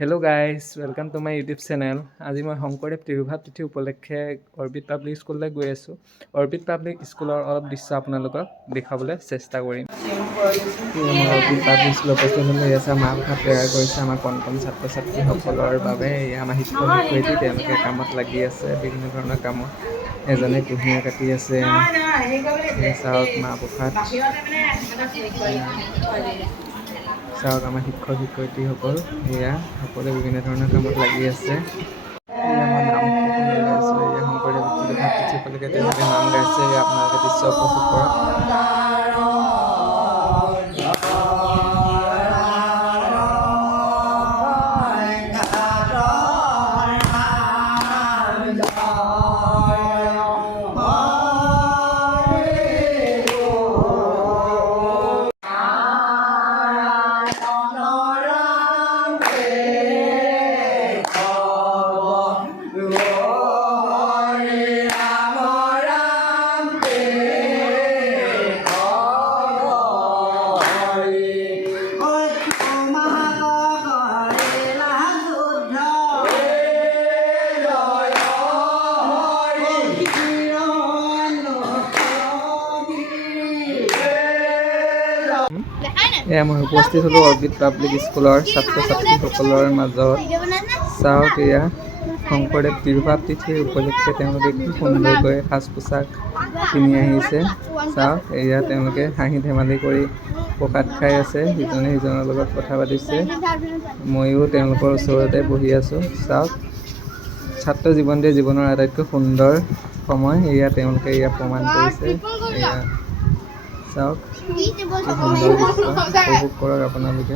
Hello' guys welcome to my YouTube channel. আজি মই শংকৰদেৱ তিৰুভাৱ তিথি উপলক্ষে অৰ্বিট পাব্লিক স্কুললৈ গৈ আছোঁ। অৰ্বিট পাব্লিক স্কুলৰ অলপ দৃশ্য আপোনালোকক দেখাবলৈ চেষ্টা কৰিম। মই অৰ্বিট পাব্লিক স্কুলৰ উপস্থিত হৈ আছে। মাহ তৈয়াৰ কৰিছে আমাৰ কণ কণ ছাত্ৰ ছাত্ৰীসকলৰ বাবে। এয়া আমাৰ শিক্ষক শিক্ষয়িত্ৰী, তেওঁলোকে কামত লাগি আছে, বিভিন্ন ধৰণৰ কামত। এজনে কুঁহিয়াৰ কাটি আছে, চাওক মাহ প্ৰসাদ। চাওক আমাৰ শিক্ষক শিক্ষয়িত্ৰীসকল, এয়া সকলোৱে বিভিন্ন ধৰণৰ কামত লাগি আছে। এয়া মই নাম শুনিবলৈ পাইছোঁ। এয়া শংকৰদেৱ তিৰুভাৱ তিথি উপলক্ষে তেওঁলোকে নাম গাইছে। আপোনালোকে দৃশ্য উপভোগ কৰক। এয়া মই উপস্থিত হ'লোঁ অৰ্বিট পাব্লিক স্কুলৰ ছাত্ৰ ছাত্ৰীসকলৰ মাজত। চাওক, এয়া শংকৰদেৱ তিৰুভাৱ তিথিৰ উপলক্ষে তেওঁলোকে কি সুন্দৰকৈ সাজ পোছাক পিন্ধি আহিছে। চাওক, এয়া তেওঁলোকে হাঁহি ধেমালি কৰি প্ৰসাদ খাই আছে, ইজনে সিজনৰ লগত কথা পাতিছে। ময়ো তেওঁলোকৰ ওচৰতে বহি আছোঁ। চাওক, ছাত্ৰ জীৱনটোৱে জীৱনৰ আটাইতকৈ সুন্দৰ সময়, এয়া তেওঁলোকে প্ৰমাণ কৰিছে। এয়া চাওক, কি সুন্দৰ দৃশ্য, উপভোগ কৰক আপোনালোকে।